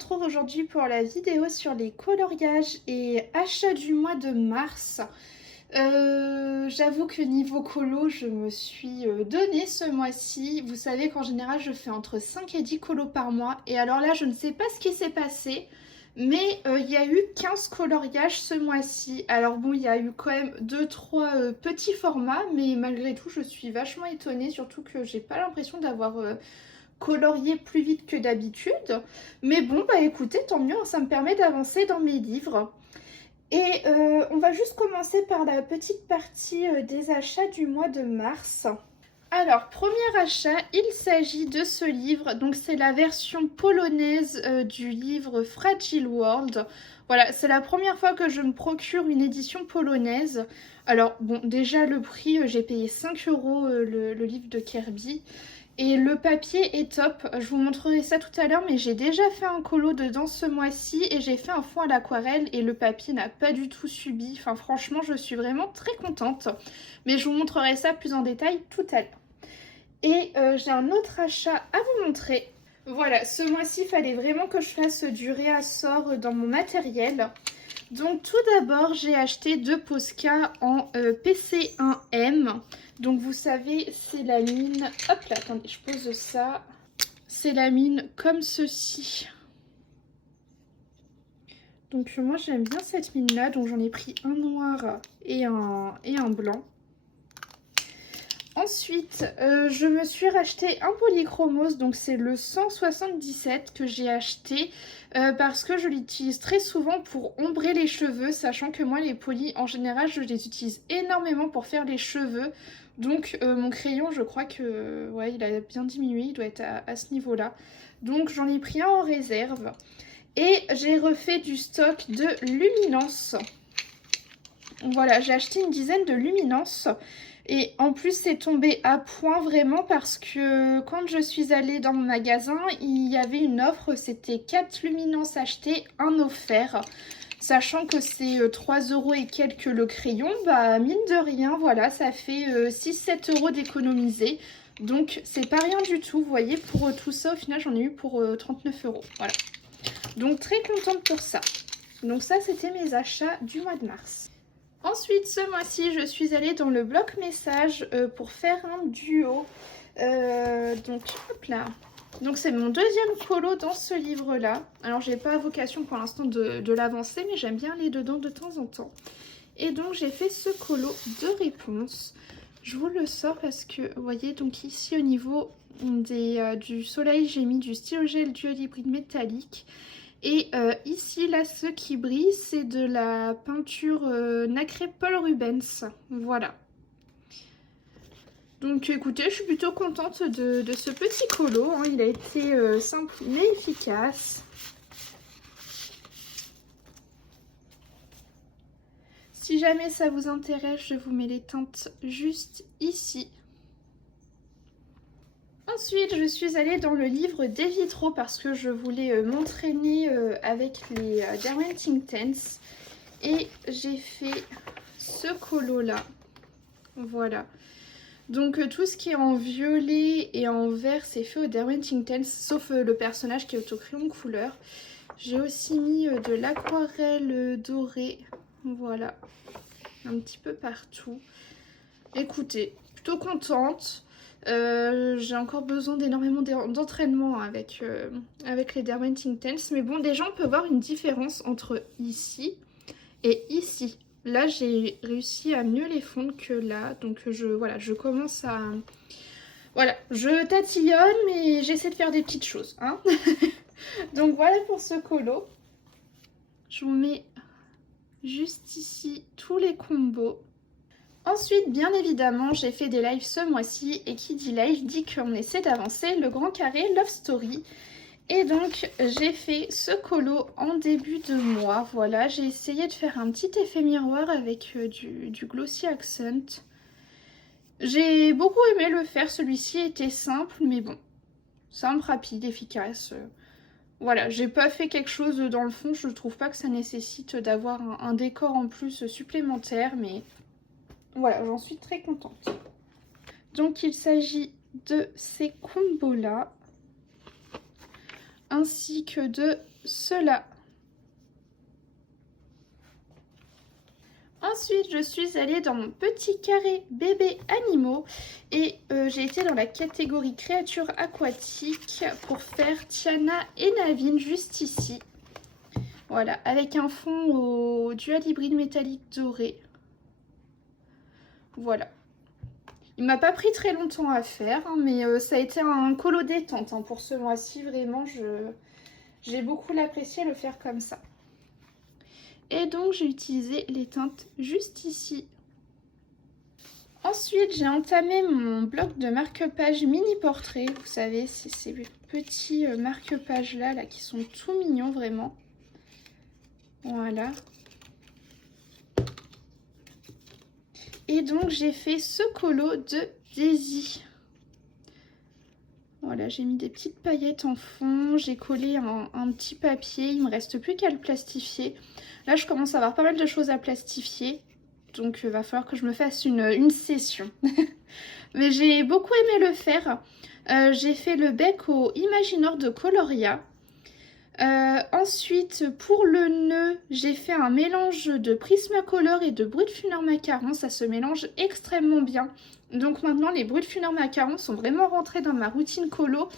retrouve aujourd'hui pour la vidéo sur les coloriages et achats du mois de mars. J'avoue que niveau colo, je me suis donné ce mois-ci. Vous savez qu'en général, je fais entre 5 et 10 colos par mois. Et alors là, je ne sais pas ce qui s'est passé, mais il y a eu 15 coloriages ce mois-ci. Alors bon, il y a eu quand même 2-3 petits formats, mais malgré tout, je suis vachement étonnée, surtout que j'ai pas l'impression d'avoir colorier plus vite que d'habitude. Mais bon, bah écoutez, tant mieux, ça me permet d'avancer dans mes livres. Et on va juste commencer par la petite partie des achats du mois de mars. Alors, premier achat, il s'agit de ce livre. Donc, c'est la version polonaise du livre Fragile World. Voilà, c'est la première fois que je me procure une édition polonaise. Alors, bon, déjà, le prix, j'ai payé 5 € le livre de Kirby. Et le papier est top, je vous montrerai ça tout à l'heure, mais j'ai déjà fait un colo dedans ce mois-ci et j'ai fait un fond à l'aquarelle et le papier n'a pas du tout subi. Enfin franchement, je suis vraiment très contente. Mais je vous montrerai ça plus en détail tout à l'heure. Et j'ai un autre achat à vous montrer. Voilà, ce mois-ci, il fallait vraiment que je fasse du réassort dans mon matériel. Donc tout d'abord, j'ai acheté 2 Posca en PC1M. Donc vous savez, c'est la mine... Hop là, attendez, je pose ça. C'est la mine comme ceci. Donc moi j'aime bien cette mine là, donc j'en ai pris un noir et un blanc. Ensuite, je me suis racheté un polychromos, donc c'est le 177 que j'ai acheté parce que je l'utilise très souvent pour ombrer les cheveux, sachant que moi les polis en général je les utilise énormément pour faire les cheveux. Donc mon crayon, je crois que ouais, il a bien diminué, il doit être à ce niveau-là. Donc j'en ai pris un en réserve et j'ai refait du stock de luminance. Voilà, j'ai acheté une dizaine de luminance. Et en plus, c'est tombé à point vraiment parce que quand je suis allée dans mon magasin, il y avait une offre, c'était 4 luminances achetées, 1 offert. Sachant que c'est 3 € et quelques le crayon, bah mine de rien, voilà, ça fait 6-7 € d'économiser. Donc c'est pas rien du tout, vous voyez, pour tout ça, au final, j'en ai eu pour 39 €. Voilà. Donc très contente pour ça. Donc ça, c'était mes achats du mois de mars. Ensuite, ce mois-ci, je suis allée dans le bloc message pour faire un duo. Donc, hop là. Donc, c'est mon deuxième colo dans ce livre-là. Alors, j'ai pas vocation pour l'instant de l'avancer, mais j'aime bien aller dedans de temps en temps. Et donc, j'ai fait ce colo de réponse. Je vous le sors parce que, vous voyez, donc ici, au niveau du soleil, j'ai mis du styrogel dual hybride métallique. Et ici, là, ce qui brille, c'est de la peinture nacrée Paul Rubens. Voilà. Donc écoutez, je suis plutôt contente de ce petit colo. Hein. Il a été simple mais efficace. Si jamais ça vous intéresse, je vous mets les teintes juste ici. Ensuite, je suis allée dans le livre des vitraux parce que je voulais m'entraîner avec les Derwent Inktense. Et j'ai fait ce colo là. Voilà. Donc tout ce qui est en violet et en vert, c'est fait au Derwent Inktense, sauf le personnage qui est au crayon couleur. J'ai aussi mis de l'aquarelle dorée. Voilà. Un petit peu partout. Écoutez, plutôt contente. J'ai encore besoin d'énormément d'entraînement avec les Derwent Inktense. Mais bon, déjà on peut voir une différence entre ici et ici. Là, j'ai réussi à mieux les fondre que là. Donc voilà, je commence à... Voilà, je tatillonne, mais j'essaie de faire des petites choses. Hein. Donc voilà pour ce colo. Je vous mets juste ici tous les combos. Ensuite, bien évidemment, j'ai fait des lives ce mois-ci. Et qui dit live dit qu'on essaie d'avancer le grand carré Love Story. Et donc, j'ai fait ce colo en début de mois. Voilà, j'ai essayé de faire un petit effet miroir avec du Glossy Accent. J'ai beaucoup aimé le faire. Celui-ci était simple, mais bon, simple, rapide, efficace. Voilà, j'ai pas fait quelque chose dans le fond. Je trouve pas que ça nécessite d'avoir un décor en plus supplémentaire, mais voilà, j'en suis très contente. Donc, il s'agit de ces combos-là, ainsi que de ceux-là. Ensuite, je suis allée dans mon petit carré bébé animaux et j'ai été dans la catégorie créatures aquatiques pour faire Tiana et Naveen juste ici. Voilà, avec un fond au dual hybride métallique doré. Voilà. Il m'a pas pris très longtemps à faire, hein, mais ça a été un colo détente hein, pour ce mois-ci. Vraiment, j'ai beaucoup apprécié le faire comme ça. Et donc, j'ai utilisé les teintes juste ici. Ensuite, j'ai entamé mon bloc de marque-page mini-portrait. Vous savez, c'est ces petits marque-pages là qui sont tout mignons, vraiment. Voilà. Et donc, j'ai fait ce colo de Daisy. Voilà, j'ai mis des petites paillettes en fond. J'ai collé un petit papier. Il me reste plus qu'à le plastifier. Là, je commence à avoir pas mal de choses à plastifier. Donc, il va falloir que je me fasse une session. Mais j'ai beaucoup aimé le faire. J'ai fait le bec au Imaginor de Coloria. Ensuite, pour le nœud, j'ai fait un mélange de Prismacolor et de Brutfuner Macaron. Ça se mélange extrêmement bien. Donc maintenant, les Brutfuner Macaron sont vraiment rentrés dans ma routine colo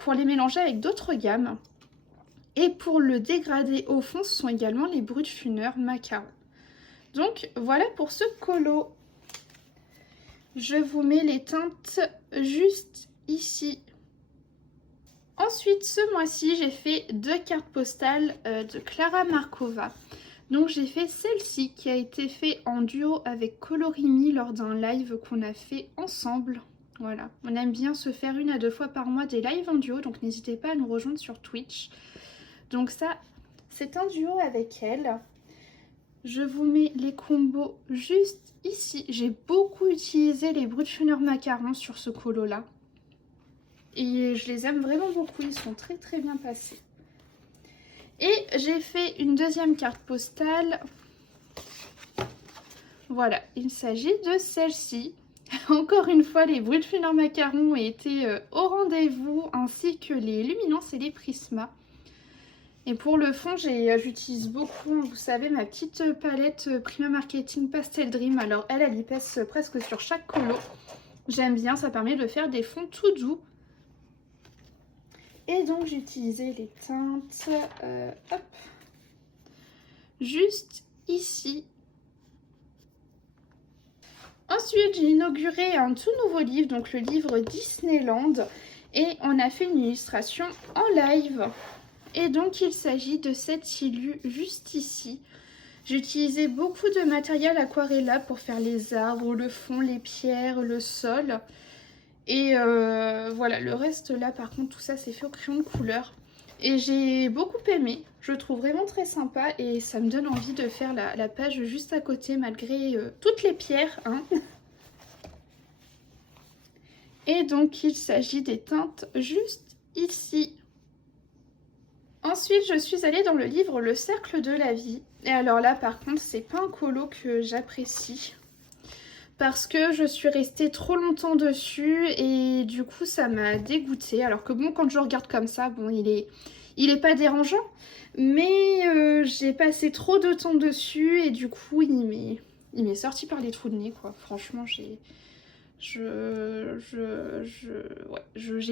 pour les mélanger avec d'autres gammes. Et pour le dégradé au fond, ce sont également les Brutfuner Macaron. Donc voilà pour ce colo. Je vous mets les teintes juste ici. Ensuite, ce mois-ci, j'ai fait 2 cartes postales de Clara Markova. Donc j'ai fait celle-ci qui a été faite en duo avec Colorimi lors d'un live qu'on a fait ensemble. Voilà, on aime bien se faire 1 à 2 fois par mois des lives en duo, donc n'hésitez pas à nous rejoindre sur Twitch. Donc ça, c'est un duo avec elle. Je vous mets les combos juste ici. J'ai beaucoup utilisé les Brutfuner Macaron sur ce colo-là. Et je les aime vraiment beaucoup, ils sont très très bien passés. Et j'ai fait une deuxième carte postale. Voilà, il s'agit de celle-ci. Encore une fois, les Brutfuner Macaron ont été au rendez-vous, ainsi que les Luminance et les Prisma. Et pour le fond, j'utilise beaucoup, vous savez, ma petite palette Prima Marketing Pastel Dream. Alors elle y pèse presque sur chaque colo. J'aime bien, ça permet de faire des fonds tout doux. Et donc j'ai utilisé les teintes hop, juste ici. Ensuite j'ai inauguré un tout nouveau livre, donc le livre Disneyland. Et on a fait une illustration en live. Et donc il s'agit de cette illu juste ici. J'ai utilisé beaucoup de matériel aquarella pour faire les arbres, le fond, les pierres, le sol. Et voilà, le reste là par contre tout ça c'est fait au crayon de couleur. Et j'ai beaucoup aimé, je le trouve vraiment très sympa et ça me donne envie de faire la page juste à côté malgré toutes les pierres. Hein. Et donc il s'agit des teintes juste ici. Ensuite je suis allée dans le livre Le Cercle de la Vie. Et alors là par contre c'est pas un colo que j'apprécie. Parce que je suis restée trop longtemps dessus et du coup ça m'a dégoûtée. Alors que bon, quand je regarde comme ça, bon il est pas dérangeant. Mais j'ai passé trop de temps dessus et du coup il m'est sorti par les trous de nez quoi. Franchement j'ai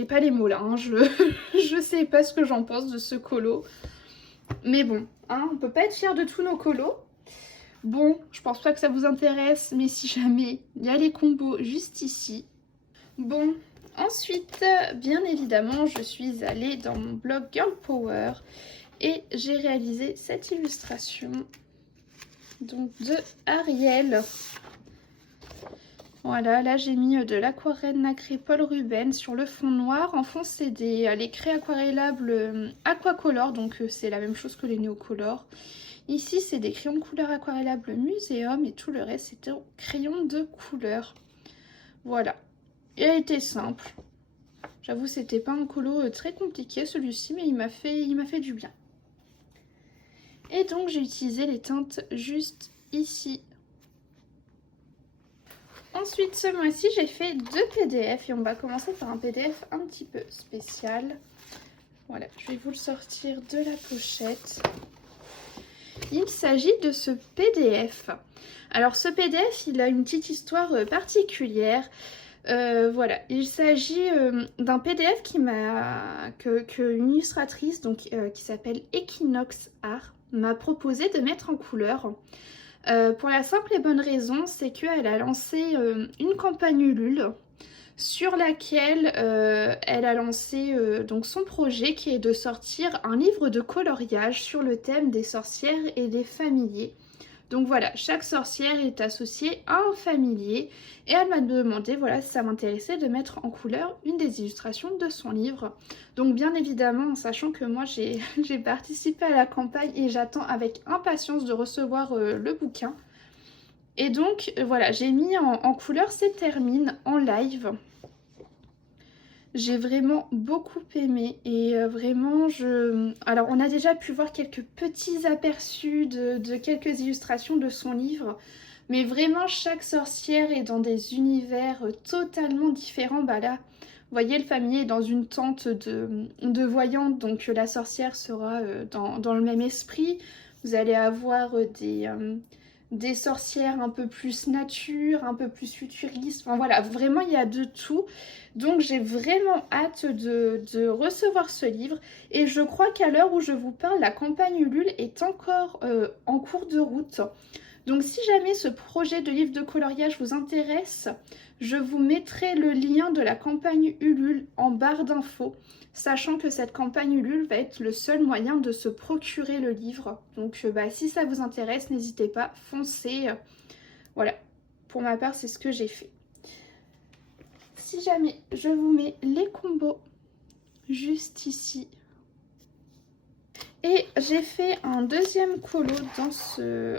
pas les mots là. Hein. Je sais pas ce que j'en pense de ce colo. Mais bon, hein, on peut pas être fier de tous nos colos. Bon, je pense pas que ça vous intéresse, mais si jamais, il y a les combos juste ici. Bon, ensuite, bien évidemment, je suis allée dans mon blog Girl Power et j'ai réalisé cette illustration donc de Ariel. Voilà, là j'ai mis de l'aquarelle nacrée Paul Rubens sur le fond noir. En fond, c'est les craies aquarellables Aquacolor, donc c'est la même chose que les Neocolor. Ici, c'est des crayons de couleur aquarellables Muséum et tout le reste, c'est des crayons de couleur. Voilà. Il a été simple. J'avoue, c'était pas un colo très compliqué celui-ci, mais il m'a fait du bien. Et donc, j'ai utilisé les teintes juste ici. Ensuite, ce mois-ci, j'ai fait 2 PDF et on va commencer par un PDF un petit peu spécial. Voilà, je vais vous le sortir de la pochette. Il s'agit de ce PDF. Alors ce PDF, il a une petite histoire particulière. Voilà, il s'agit d'un PDF qu'une illustratrice qui s'appelle Equinox Art m'a proposé de mettre en couleur. Pour la simple et bonne raison, c'est qu'elle a lancé une campagne Ulule sur laquelle elle a lancé donc son projet qui est de sortir un livre de coloriage sur le thème des sorcières et des familiers. Donc voilà, chaque sorcière est associée à un familier et elle m'a demandé voilà, si ça m'intéressait de mettre en couleur une des illustrations de son livre. Donc bien évidemment, en sachant que moi j'ai participé à la campagne et j'attends avec impatience de recevoir le bouquin. Et donc voilà, j'ai mis en couleur ces termines en live. J'ai vraiment beaucoup aimé et vraiment Alors on a déjà pu voir quelques petits aperçus de quelques illustrations de son livre, mais vraiment chaque sorcière est dans des univers totalement différents. Bah là, vous voyez, le familier est dans une tente de voyante, donc la sorcière sera dans le même esprit. Vous allez avoir des sorcières un peu plus nature, un peu plus futuristes. Enfin voilà, vraiment il y a de tout. Donc j'ai vraiment hâte de recevoir ce livre. Et je crois qu'à l'heure où je vous parle, la campagne Ulule est encore en cours de route. Donc si jamais ce projet de livre de coloriage vous intéresse, je vous mettrai le lien de la campagne Ulule en barre d'infos, sachant que cette campagne Ulule va être le seul moyen de se procurer le livre. Donc si ça vous intéresse, n'hésitez pas, foncez. Voilà, pour ma part, c'est ce que j'ai fait. Si jamais je vous mets les combos juste ici. Et j'ai fait un deuxième colo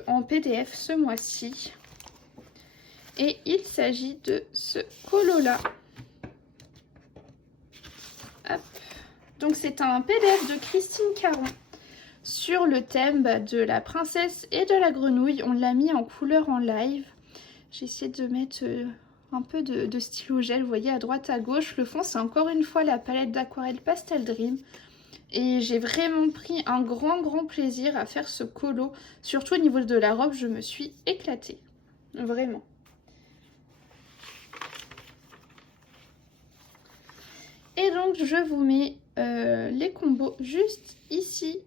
en PDF ce mois-ci. Et il s'agit de ce colo-là. Hop. Donc c'est un PDF de Christine Caron sur le thème de la princesse et de la grenouille. On l'a mis en couleur en live. J'ai essayé de mettre un peu de stylo gel, vous voyez, à droite à gauche. Le fond, c'est encore une fois la palette d'aquarelle Pastel Dream. Et j'ai vraiment pris un grand plaisir à faire ce colo. Surtout au niveau de la robe, je me suis éclatée. Vraiment. Et donc, je vous mets les combos juste ici.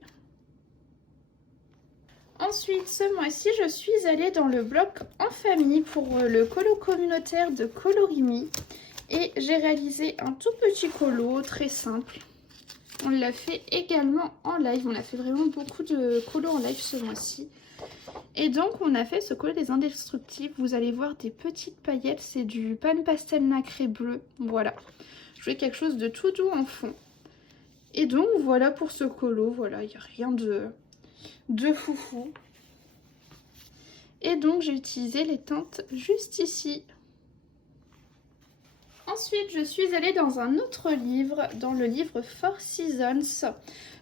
Ensuite, ce mois-ci, je suis allée dans le bloc en famille pour le colo communautaire de Colorimi. Et j'ai réalisé un tout petit colo, très simple. On l'a fait également en live. On a fait vraiment beaucoup de colos en live ce mois-ci. Et donc, on a fait ce colo des indestructibles. Vous allez voir des petites paillettes. C'est du pan pastel nacré bleu. Voilà. Je voulais quelque chose de tout doux en fond. Et donc, voilà pour ce colo. Voilà, il n'y a rien de foufou. Et donc, j'ai utilisé les teintes juste ici. Ensuite, je suis allée dans un autre livre, dans le livre Four Seasons.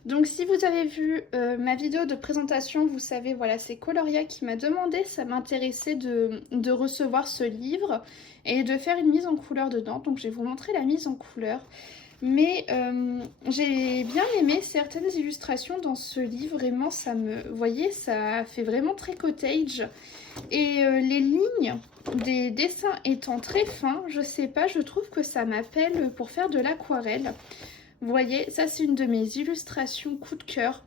Donc, si vous avez vu ma vidéo de présentation, vous savez, voilà, c'est Coloria qui m'a demandé, ça m'intéressait de recevoir ce livre et de faire une mise en couleur dedans. Donc, je vais vous montrer la mise en couleur. Mais j'ai bien aimé certaines illustrations dans ce livre. Vraiment, vous voyez, ça fait vraiment très cottage. Et les lignes des dessins étant très fins, je sais pas, je trouve que ça m'appelle pour faire de l'aquarelle. Vous voyez, ça c'est une de mes illustrations coup de cœur.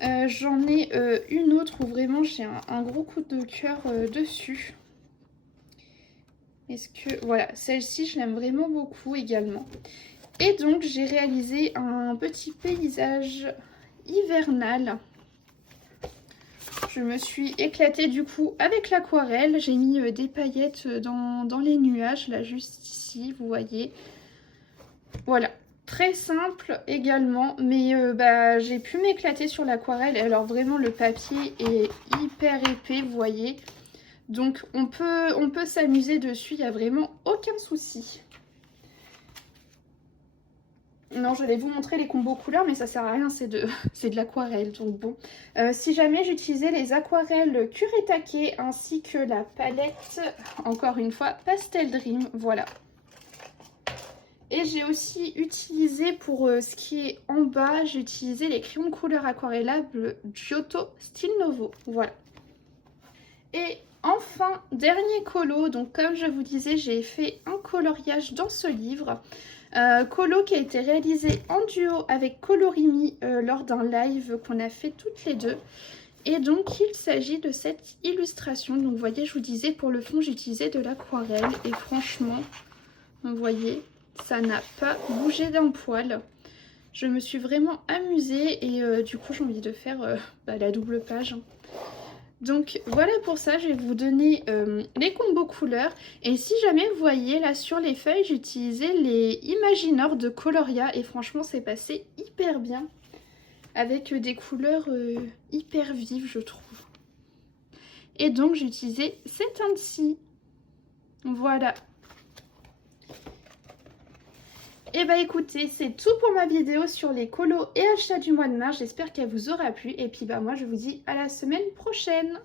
J'en ai une autre où vraiment j'ai un gros coup de cœur dessus. Est-ce que... Voilà, celle-ci je l'aime vraiment beaucoup également. Et donc j'ai réalisé un petit paysage hivernal. Je me suis éclatée du coup avec l'aquarelle. J'ai mis des paillettes dans les nuages, là juste ici, vous voyez. Voilà, très simple également, mais j'ai pu m'éclater sur l'aquarelle. Alors vraiment le papier est hyper épais, vous voyez. Donc on peut s'amuser dessus, il n'y a vraiment aucun souci. Non, je vais vous montrer les combos couleurs, mais ça sert à rien, c'est de l'aquarelle. Donc bon, si jamais j'utilisais les aquarelles Kuretake ainsi que la palette, encore une fois, Pastel Dream, voilà. Et j'ai aussi utilisé pour ce qui est en bas, j'ai utilisé les crayons de couleur aquarellables Giotto Style Novo. Voilà. Et enfin, dernier colo, donc comme je vous disais, j'ai fait un coloriage dans ce livre. Colo qui a été réalisé en duo avec Colorimi lors d'un live qu'on a fait toutes les deux. Et donc il s'agit de cette illustration. Donc vous voyez, je vous disais, pour le fond j'utilisais de l'aquarelle et franchement, vous voyez, ça n'a pas bougé d'un poil. Je me suis vraiment amusée et du coup j'ai envie de faire la double page. Donc voilà pour ça, je vais vous donner les combos couleurs. Et si jamais vous voyez là sur les feuilles, j'ai utilisé les Imaginor de Coloria et franchement c'est passé hyper bien. Avec des couleurs hyper vives je trouve. Et donc j'ai utilisé cette teinte-ci. Voilà. Et bah écoutez, c'est tout pour ma vidéo sur les colos et achats du mois de mars. J'espère qu'elle vous aura plu. Et puis bah moi je vous dis à la semaine prochaine.